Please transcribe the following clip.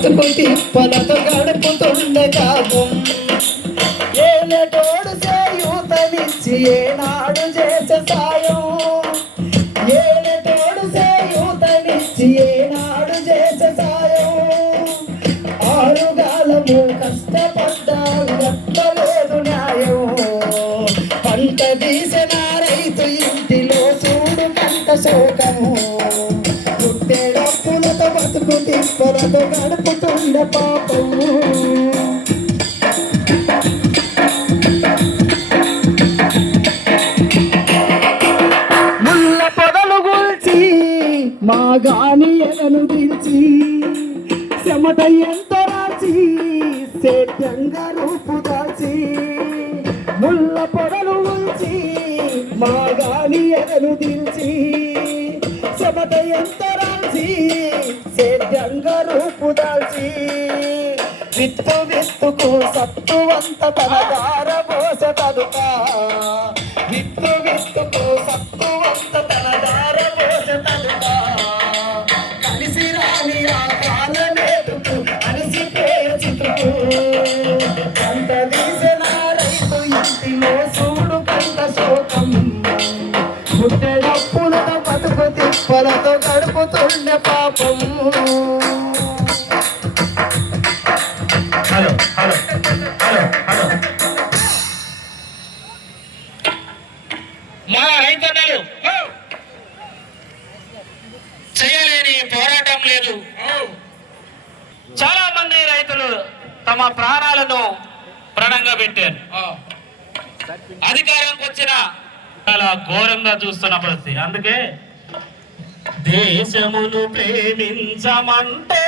బతుకు తిప్పలతో గడుపుతుండే కాపం ఏలటోడు చేయూతనిచ్చి ఏనాడు చేసే సాయం ఏలటోడు చేయూతనిచ్చి ఏనాడు చేసే సాయం ఆరుగాలము కష్టపడ్డాడు ఎక్కలేదు న్యాయం పంట తీసిన రైతు ఇంటిలో చూడు కంట శోకము పుట్టేడప్పులతో బతుకు తిప్పలతో గడుపుతుండే పాపము ముళ్ళ పొదలు గుల్చి మా గాని ఎగను దిల్చి చెమట ఎంత రాచి సేద్యంగా రూపు దాల్చి ముళ్ళ పొదలు గుల్చి మా గాని ఎగను దిల్చి చెమట ఎంత రాచి సేద్యంగా రూపు దాల్చి విత్తు విత్తుకు సత్తువంత తన దార పోస తదుక విత్తు విత్తుకు సత్తువంత తన దార పోస తదుక కలిసి రాని ఆ కాలమేటుకు అలసిపోయే చితుకు కంట తీసిన రైతు ఇంటిలో చూడు కంట శోకం పుట్టెడప్పులతో బతుకు తిప్పలతో గడుపుతుండే పాపం హలో హలో హలో హలో మా రైతన్నలు చేయలేని పోరాటం లేదు. చాలా మంది రైతులు తమ ప్రాణాలను ప్రణంగా పెట్టారు. అధికారంకి వచ్చిన చాలా ఘోరంగా చూస్తున్న పరిస్థితి. అందుకే దేశమును ప్రేమించమంటే